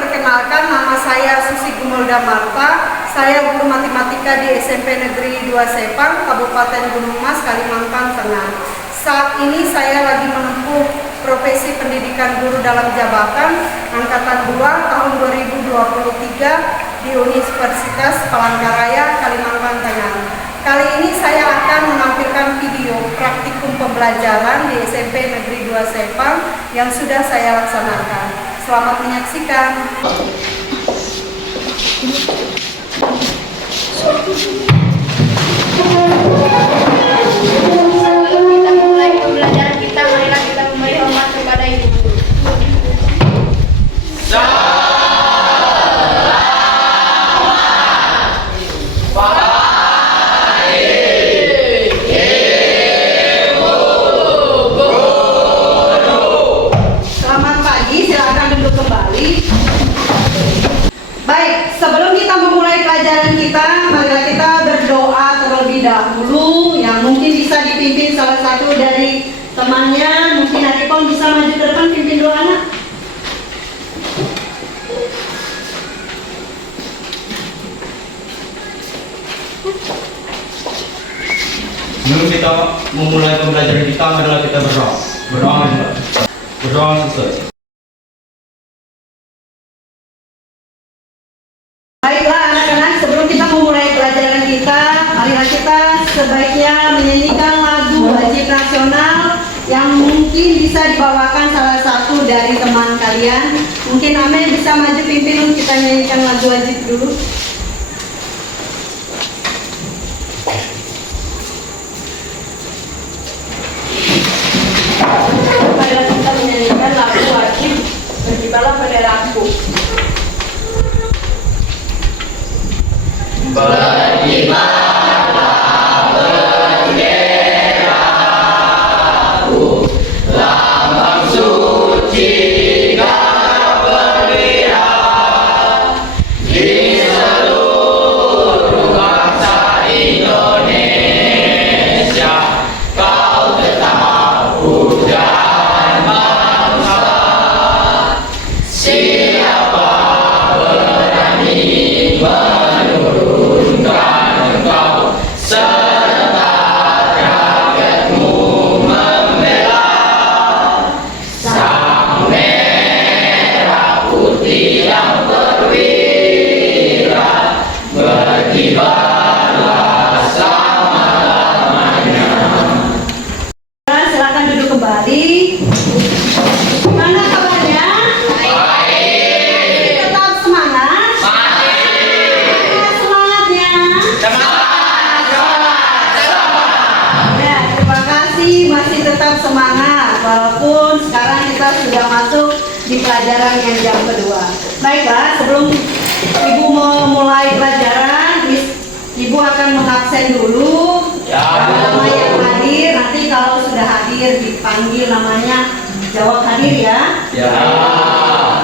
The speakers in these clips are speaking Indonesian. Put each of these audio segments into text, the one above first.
perkenalkan, nama saya Susi Gumulda Marta. Saya guru matematika di SMP Negeri 2 Sepang, Kabupaten Gunung Mas, Kalimantan Tengah. Saat ini saya lagi menempuh profesi pendidikan guru dalam jabatan Angkatan 2 tahun 2023 di Universitas Palangkaraya, Kalimantan Tengah. Kali ini saya akan menampilkan video praktikum pembelajaran di SMP Negeri 2 Sepang yang sudah saya laksanakan. Selamat menyaksikan. Sebelum kita mulai pembelajaran kita, marilah kita memberi hormat kepada ibu guru. Baik, sebelum kita memulai pelajaran kita, marilah kita berdoa terlebih dahulu, yang mungkin bisa dipimpin salah satu dari temannya. Mungkin Arifon bisa maju ke depan pimpin doa anak. Sebelum kita memulai pembelajaran kita, marilah kita berdoa. Berdoa, Ustaz. Baiklah anak-anak, sebelum kita memulai pelajaran kita, marilah kita sebaiknya menyanyikan lagu wajib nasional yang mungkin bisa dibawakan salah satu dari teman kalian. Mungkin Amel bisa maju pimpin, kita nyanyikan lagu wajib dulu. Marilah kita menyanyikan lagu wajib Berkibarlah benderaku. Silakan duduk kembali. Gimana kabarnya? Baik. Tetap semangat? Semangatnya? Ya, terima kasih masih tetap semangat walaupun sekarang kita sudah masuk di pelajaran yang jam kedua. Baiklah, sebelum Ibu memulai pelajaran, Ibu akan mengabsen dulu nama yang hadir. Nanti kalau sudah hadir dipanggil namanya, jawab hadir ya.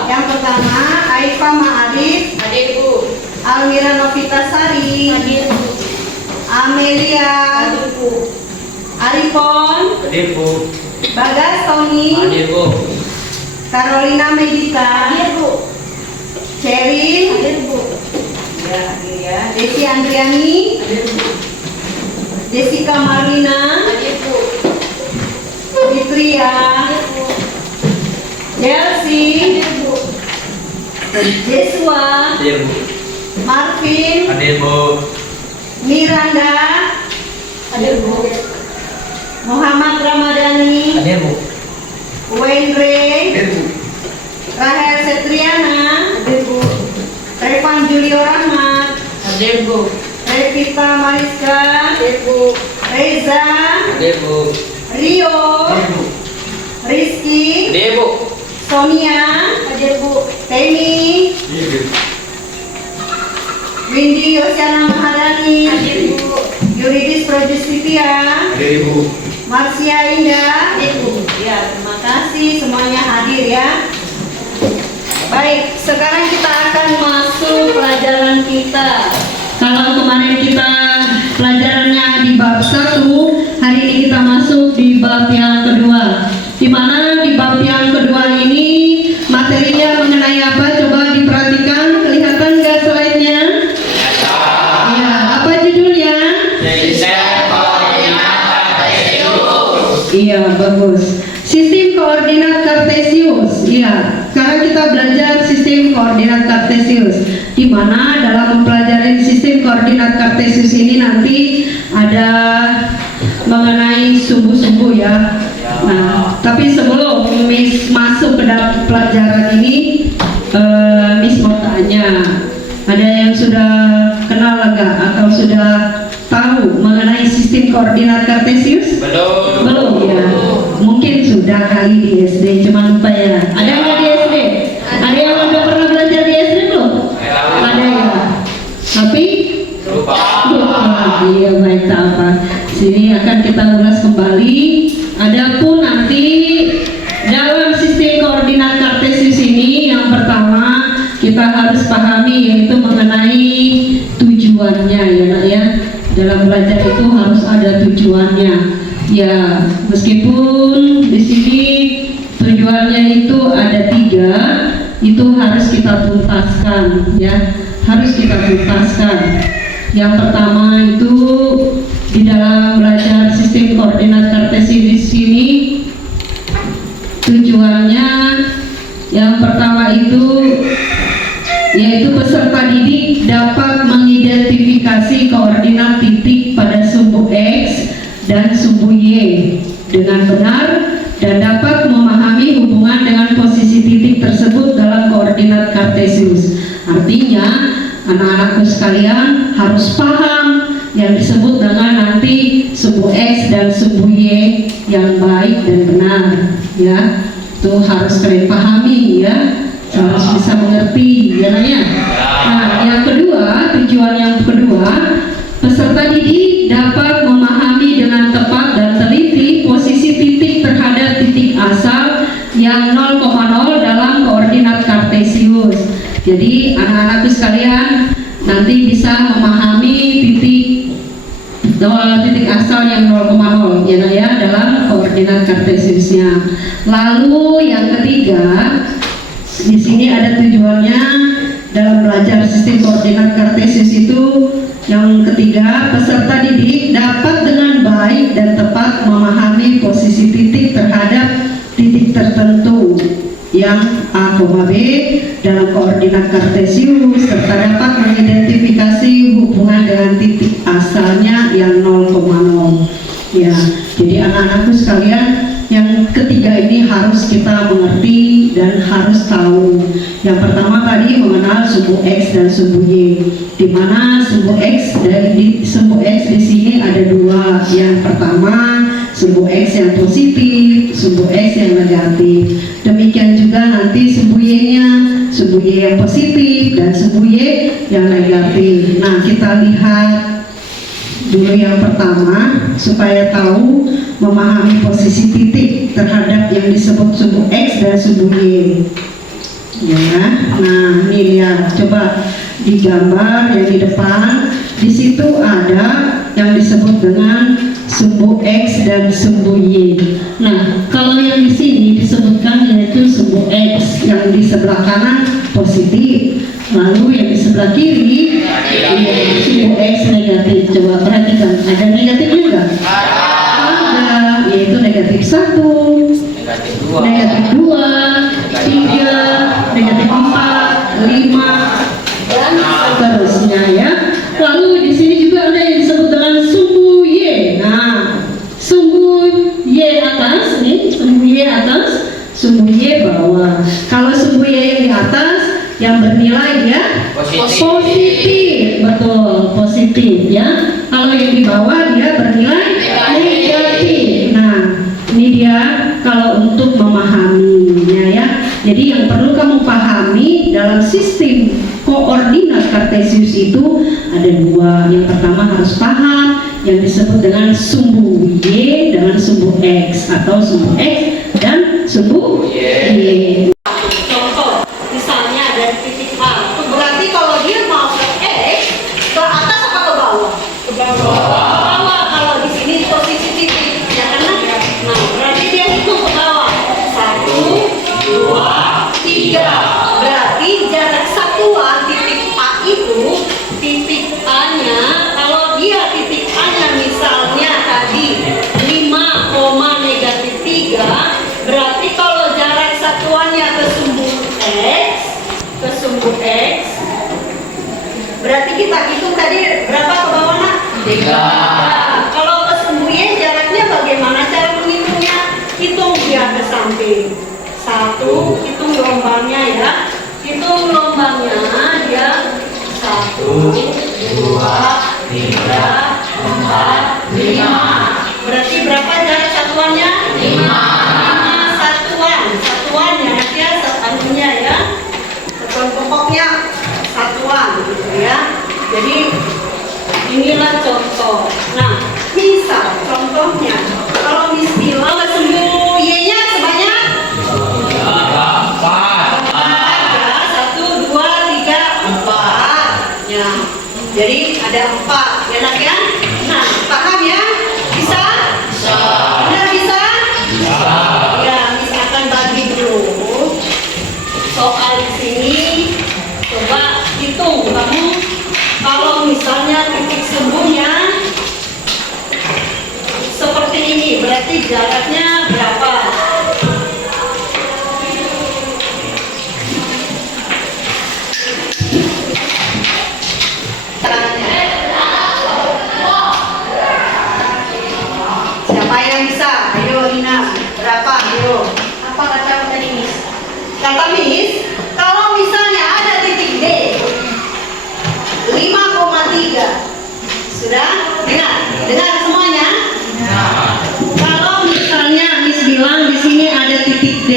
Yang pertama, Aifa Ma'arif. Hadir Bu. Almira Novitasari. Hadir Bu. Amelia. Hadir Bu. Arifon. Hadir, Bu. Bagas Tony. Hadir, Bu. Carolina Medika. Hadir Bu. Cherin. Hadir Bu. Ya, hadir ya. Desi Andriani. Hadir Bu. Jessica Marlina. Hadir Bu. Fitria. Hadir Bu. Chelsea. Hadir Bu. Jesua. Hadir, Bu. Marvin. Hadir, Bu. Miranda. Hadir Bu. Muhammad Ramadhani. Hadir, Bu. Wayne Ray. Hadir, Bu. Rahel Setriana. Hadir Bu. Revan Julio Rahmat. Hadir Bu. Revita Mariska. Hadir Bu. Reza. Hadir, Bu. Rio. Hadir, Bu. Rizky. Hadir, Bu. Sonia. Hadir Bu. Temi. Hadir, Windy Yosiana Maharani. Hadir Bu. Yuridis Projustivia. Hadir, Bu. Marsia Indah. Hadir Bu. Ya, terima kasih semuanya hadir ya. Baik, sekarang kita akan masuk pelajaran kita. Kalau kemarin kita pelajarannya di bab 1, hari ini kita masuk di bab yang kedua. Di mana di bab yang kedua ini materinya mengenai apa? Coba diperhatikan. belajar sistem koordinat kartesius, di mana dalam mempelajari sistem koordinat kartesius ini nanti ada mengenai sumbu-sumbu ya. Nah, tapi sebelum Miss masuk ke dalam pelajaran ini, Miss mau tanya, ada yang sudah kenal enggak atau sudah tahu mengenai sistem koordinat kartesius? Belum ya. Mungkin sudah kali di SD, cuma lupa ya. Ada nggak di SD? Ada yang udah pernah belajar di SD belum? Ada ya. Tapi lupa. Iya, baik, tak apa. Sini akan kita ulas kembali. Adapun nanti dalam sistem koordinat kartesius ini yang pertama kita harus pahami yaitu mengenai tujuannya ya nak ya. Dalam belajar itu harus ada tujuannya. Ya, meskipun di sini tujuannya itu ada 3, itu harus kita tuntaskan ya, harus kita tuntaskan. Yang pertama itu di dalam belajar sistem koordinat kartesius ini tujuannya yang pertama itu yaitu peserta didik dapat mengidentifikasi koordinat titik pada sumbu X dan sumbu Y dengan benar dan dapat memahami hubungan dengan posisi titik tersebut dalam koordinat kartesius. Artinya anak-anakku sekalian harus paham yang disebut dengan nanti sumbu X dan sumbu Y yang baik dan benar ya. Itu harus kalian pahami ya, harus bisa mengerti ya nanya. Nah, yang kedua, tujuan yang kedua, peserta didik dapat memahami dengan tepat dan teliti posisi titik terhadap titik asal yang 0,0 dalam koordinat kartesius. Jadi anak-anakku sekalian nanti bisa memahami titik asal yang 0,0 ya dalam koordinat kartesiusnya. Lalu yang ketiga, di sini ada tujuannya dalam belajar sistem koordinat kartesius itu. Yang ketiga, peserta didik dapat dengan baik dan tepat memahami posisi titik terhadap titik tertentu yang A, B dalam koordinat kartesius serta dapat mengidentifikasi hubungan dengan titik asalnya yang 0,0 ya. Jadi anak-anakku sekalian, yang ketiga ini harus kita mengerti dan harus tahu. Yang pertama tadi mengenal sumbu X dan sumbu Y, di mana sumbu X di sini ada 2. Yang pertama sumbu X yang positif, sumbu X yang negatif. Demikian juga nanti sumbu Y-nya, sumbu Y yang positif dan sumbu Y yang negatif. Nah, kita lihat dulu yang pertama supaya tahu memahami posisi titik terhadap yang disebut sumbu X dan sumbu Y. Ya, nah ini lihat, coba digambar yang di depan. Di situ ada yang disebut dengan sumbu X dan sumbu Y. Nah, kalau yang di sini disebutkan yaitu sumbu X yang di sebelah kanan positif, lalu yang di sebelah kiri sumbu X negatif. Coba perhatikan, ada negatif juga? Ada, yaitu negatif 1, negatif 2, 3, negatif 4, 5, dan seterusnya ya. Lalu di sini juga ada yang disebut dengan sumbu Y. Nah, sumbu Y atas nih, sumbu Y atas, sumbu Y bawah. Kalau sumbu Y yang di atas yang bernilai ya positif, betul, positif ya. Kalau yang di bawah dia bernilai negatif. Nah, ini dia kalau untuk memahaminya ya. Jadi yang perlu kamu pahami dalam sistem koordinat kartesius itu ada 2. Yang pertama harus paham yang disebut dengan sumbu Y dengan sumbu X atau sumbu X dan sumbu Y. Contoh, misalnya dari titik A, berarti kalau dia mau ke X, ke atas apa ke bawah? Ke bawah. Kalau di sini posisi titik, ya kan? Nah, berarti dia hitung ke bawah. 1, 2, 3. Berarti jarak satuan titik A itu, titik A-nya, kalau dia titik A-nya misalnya tadi 5, negatif 3, berarti kalau jarak satuannya ke sumbu X ke sumbu X. Berarti kita hitung tadi berapa ke bawah nak? 3. Kalau ke sumbu Y jaraknya bagaimana cara menghitungnya? Hitung dia ke samping. 1, hitung gelombangnya ya. Hitung gelombangnya dia 1, 2, 3, 4, 5. Berarti berapa jarak satuannya? 5 satuan. Satuannya ya, satuannya ya. Satuan pokoknya satuan gitu ya. Jadi inilah contoh. Nah, misal contohnya kalau misalnya ke sumbu Y-nya sebanyak 4. 1, 2, 3, 4. Ya. Jadi ada 4 ya nak ya. Nah, paham ya? Bisa? Bisa. Benar bisa? Bisa. Ya, misalkan bagi dulu soal di sini. Coba hitung kamu kalau misalnya titik sumbunya seperti ini, berarti jaraknya berapa? Siapa yang bisa? Ayo Ina, berapa? Ayo. Apa kata tadi Miss? Kata Miss, kalau misalnya ada titik D 5,3. Sudah? Dengar semuanya? Kalau misalnya Miss bilang di sini ada titik D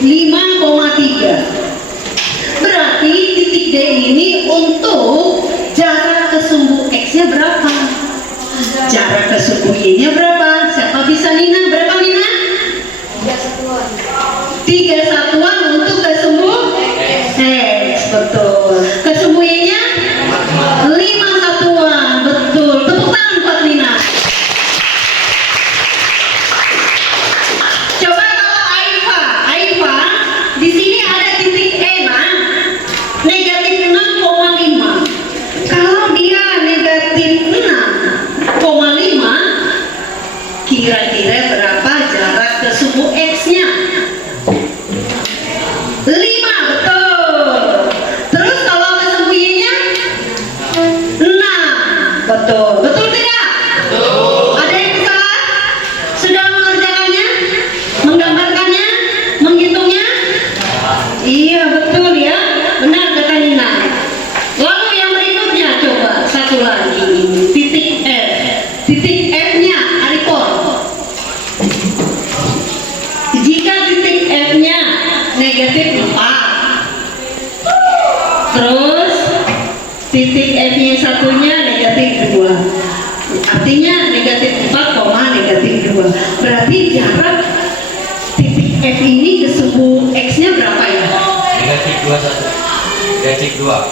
5,3. Berarti titik D ini untuk jarak ke sumbu X-nya berapa? Jarak ke sumbu Y-nya berapa? Siapa bisa Nina? Berapa Nina? 3 satuan. 3 satuan untuk ke sumbu X, betul. Ke sumbu Y-nya 5 satuan, betul. Tepuk tangan buat Nina. Coba kalau Aifa, di sini ada titik E nah, negatif 6,5. Kalau dia negatif 6,5, kira-kira berapa jarak ke sumbu X-nya? 5, betul. Terus kalau ke sumbu Y-nya 6, betul. Betul tidak? Betul. Ada yang salah? Sudah mengerjakannya? Menggambarkannya? Menghitungnya? Iya, betul ya. Benar kata Nina. Lalu yang berikutnya coba satu lagi. Titik F. Titik F-nya Arifon. Jika titik F-nya negatif 4, terus titik F-nya satunya negatif 2, artinya negatif 4, negatif 2. Berarti jarak titik F ini ke sumbu X-nya berapa ya? Negatif 21. Negatif 2.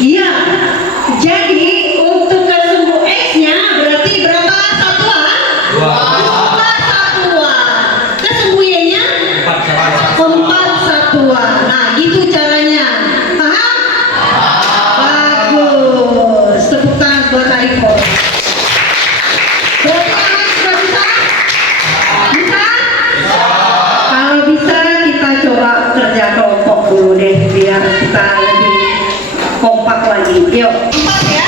Iya. Jadi untuk ke sumbu X-nya berarti berapa satuan? 4 satuan. Ke sumbu Y-nya 4 satuan. Nah, gitu caranya. Paham? Bagus. Tepuk tangan buat Arifo. Berapa orang sudah bisa? Bisa? Kalau bisa kita coba kerja kelompok dulu deh biar kita lebih kompak lagi. Yuk. 4 ya.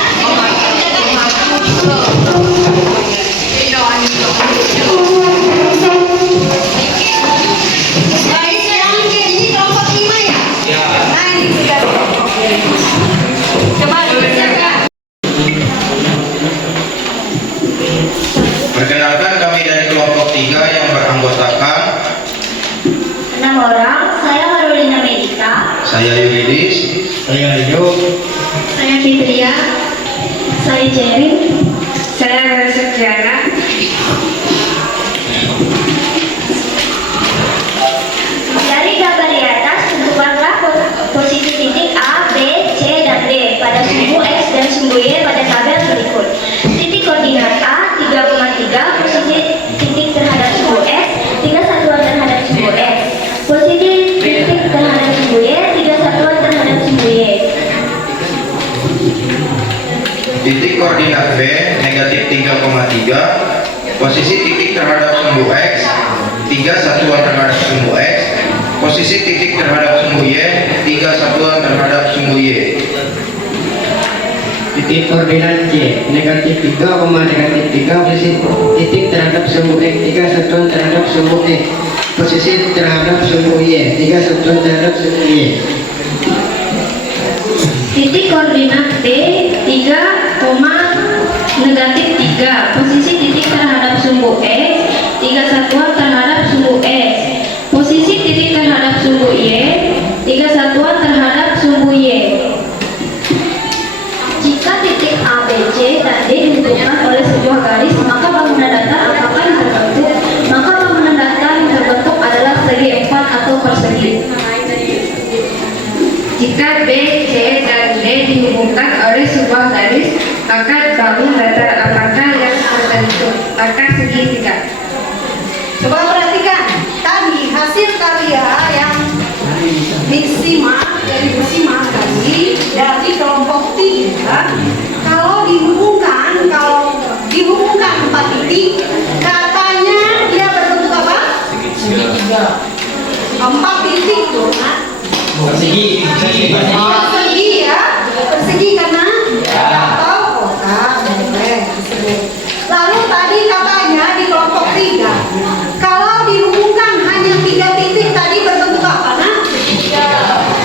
Guys, yang ini kelompok 5 ya? Ya. Nah, ini sudah. Coba dikerjakan. Perkenalkan kami dari kelompok 3 yang beranggotakan 6 orang. Saya Carolina Medika. saya Yuridis, Saya Ayo. Saya Fitria. Saya Jerry. Saya Sukiana. Dari gambar di atas tentukanlah posisi titik A, B, C, dan D pada sumbu X dan sumbu Y pada tabel berikut. Titik koordinat A 3,3 posisi titik terhadap sumbu X, 3 satuan terhadap sumbu X. Posisi titik terhadap sumbu Y, 3 satuan terhadap sumbu Y. titik koordinat B negatif 3,3, posisi titik terhadap sumbu X, 3 satuan terhadap sumbu X, Posisi titik terhadap sumbu Y, 3 satuan terhadap sumbu Y. Titik koordinat C, negatif 3, negatif 3, posisi titik terhadap sumbu X, 3 satuan terhadap sumbu X. Posisi terhadap sumbu Y, 3 satuan terhadap sumbu Y. Titik koordinat D 3, negatif 3. Posisi titik terhadap sumbu X 3 satuan terhadap sumbu X. Posisi titik terhadap sumbu Y 3 satuan terhadap sumbu Y. Jika titik A, B, C, dan D dihubungkan oleh sebuah garis, maka bangunan datar apakah yang terbentuk? Maka bangunan datar yang terbentuk adalah segi 4 atau persegi. Jika B, C, dan D dihubungkan oleh sebuah garis, maka bangunan datar apakah yang terbentuk? Maka segitiga. Coba perhatikan, tadi hasil karya yang disimak tadi dari kelompok 3, kalau dihubungkan 4 titik, katanya dia berbentuk apa? Segitiga. 4 titik tuh, nah. Persegi. Persegi ya, persegi karena atau kotak, boleh disebut. Lalu tadi katanya di kelompok 3, kalau dihubungkan hanya 3 titik tadi berbentuk apa? Nah,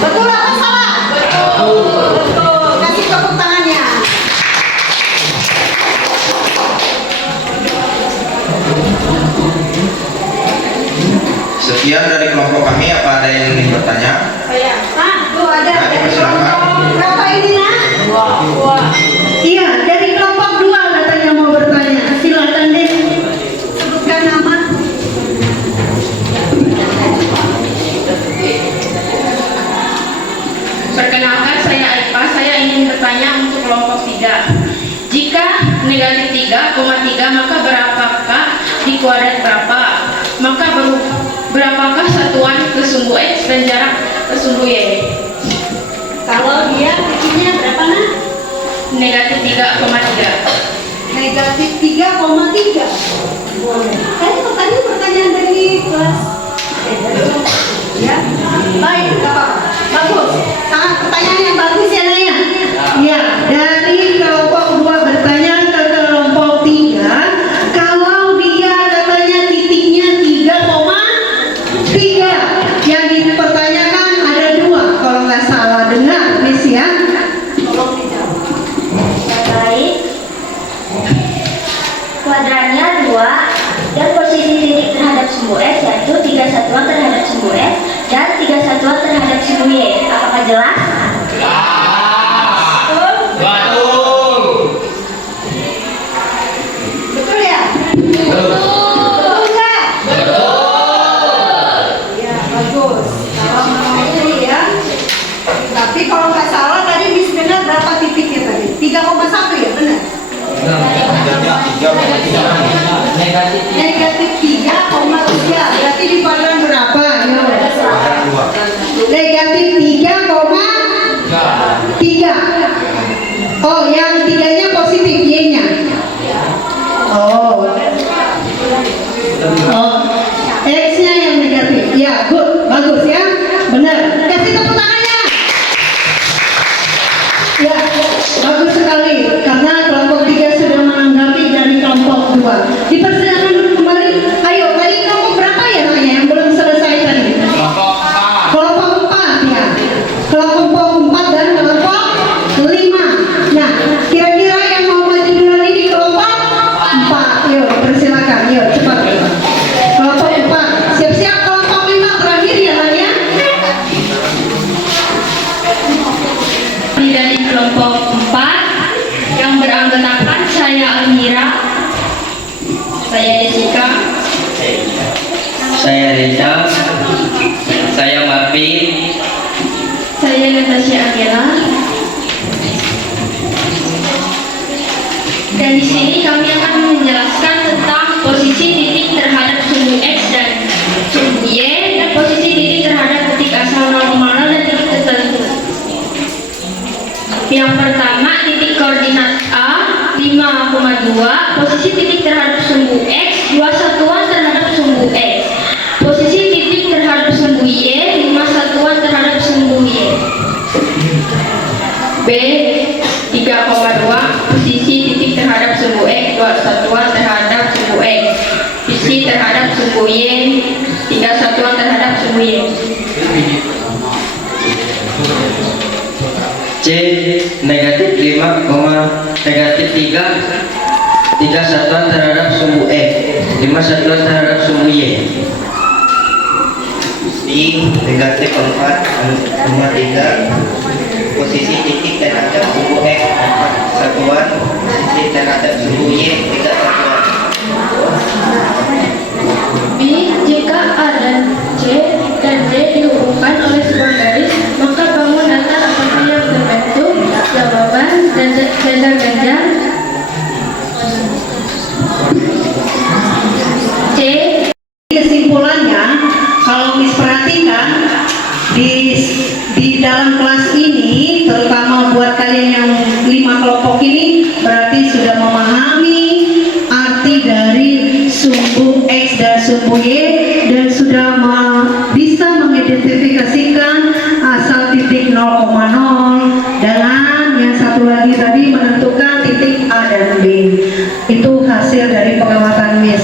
betul atau salah? Betul. Kasih tepuk tangannya. Sekian dari kelompok kami. Apa ada yang ingin bertanya? Nah, tuh ada Nah, dari dipersilakan. kelompok berapa ini nah? Dua. Iya, dari kelompok 2 katanya mau bertanya. Silakan deh. Sebutkan nama. Perkenalkan, saya Aipa. Saya ingin bertanya untuk kelompok 3. Jika negatif 3,3, maka berapakah di kuadrat berapa? Maka berapakah satuan ke sumbu X dan jarak ke sumbu Y? Kalau dia titiknya berapa nah? Negatif 3,3. Negatif 3,3. Boleh. Tadi pertanyaan dari kelas. Ya. Baik, enggak apa-apa. Bagus. Sangat pertanyaan yang bagus ya Naya. Ya, dari kelompok 2 bertanya ke kelompok 3, kalau dia katanya titiknya 3,3. Yang dipertanyakan ada 2 kalau nggak salah dengar, Miss ya. Tolong dijawab. Baik. Kuadrannya 2 dan posisi titik terhadap sumbu X yaitu 3 satuan terhadap sumbu X dan 3 satuan terhadap sumbu Y. Apakah jelas? Betul. Betul ya? Betul nggak? Ya, bagus. Kalau mau ya. Tapi kalau nggak salah tadi Miss benar berapa titiknya tadi? 3,1 ya, benar? Negatif 3,3. Berarti di kuadran berapa? Ya. Negatif 3,3. Oh, yang 3-nya positif, Y-nya. Oh. Oh. X-nya yang negatif. Ya, good. Bagus ya. Benar. Kasih tepuk tangannya. Ya, bagus sekali. Karena kelompok 3 sudah menanggapi dari kelompok 2. Dipersilakan dulu kembali. Ayo, tadi kelompok berapa ya namanya yang belum selesai tadi? Kelompok 4 ya. Kelompok 4 dan kelompok 5. Nah, kira-kira yang mau maju duluan ini kelompok 4. Yuk, persilakan. Yuk, cepat. Kelompok 4. Siap-siap kelompok 5 terakhir ya, Tanya. Dari kelompok 4 yang beranggotakan saya Almira, saya Jessica, Saya Reza. Saya Marvin. saya Natasha Angela. Dan di sini kami akan menjelaskan tentang posisi titik terhadap sumbu X dan sumbu Y dan posisi titik terhadap titik asal 0,0 dan titik tertentu. Yang pertama, titik koordinat A 5,2, posisi titik terhadap sumbu X 2 satuan terhadap sumbu X. Posisi Posisi titik terhadap sumbu Y, 5 satuan terhadap sumbu Y. B. 3,2 posisi titik terhadap sumbu X 2 satuan terhadap sumbu X. Posisi terhadap sumbu Y 3 satuan terhadap sumbu Y. C negatif 5, negatif 3 satuan terhadap sumbu X, 5 satuan terhadap sumbu Y. D negatif 4,3 posisi titik terhadap sumbu X 4 satuan, posisi terhadap sumbu Y 3 satuan. B. Jika A dan C dan D dihubungkan oleh sebuah garis, maka bangun datar apakah yang terbentuk? Jawaban ganjar-ganjar. C. Kesimpulannya, kalau Miss perhatikan di dalam kelas ini, terutama buat kalian yang 5 kelompok ini, berarti sudah memahami arti dari sumbu X dan sumbu Y dan sudah bisa mengidentifikasikan asal titik 0,0 dengan yang satu lagi tadi menentukan titik A dan B. Itu hasil dari pengamatan Miss.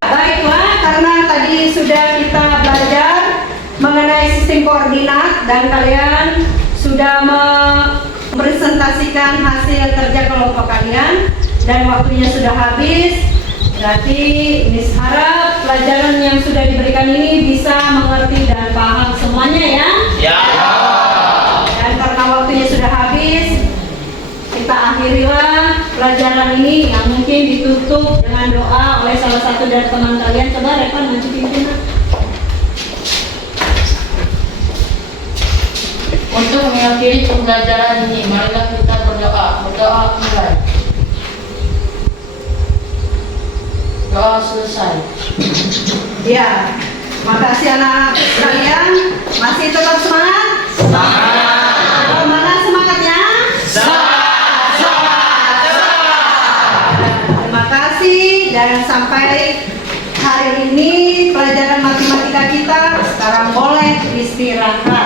Baiklah, karena tadi sudah kita belajar mengenai sistem koordinat dan kalian sudah mempresentasikan hasil kerja kelompok kalian dan waktunya sudah habis, berarti Miss harap pelajaran yang sudah diberikan ini bisa mengerti dan paham semuanya ya. Ya. Dan karena waktunya sudah habis, kita akhirilah pelajaran ini yang mungkin ditutup dengan doa oleh salah satu dari teman kalian. Coba Revan maju pimpinan. Untuk mengakhiri pembelajaran ini, marilah kita berdoa. Berdoa mulai. Doa selesai. Ya, makasih anak sekalian. Masih tetap semangat? Semangat. Mana semangatnya? Terima kasih dan sampai hari ini pelajaran matematika kita sekarang boleh istirahat.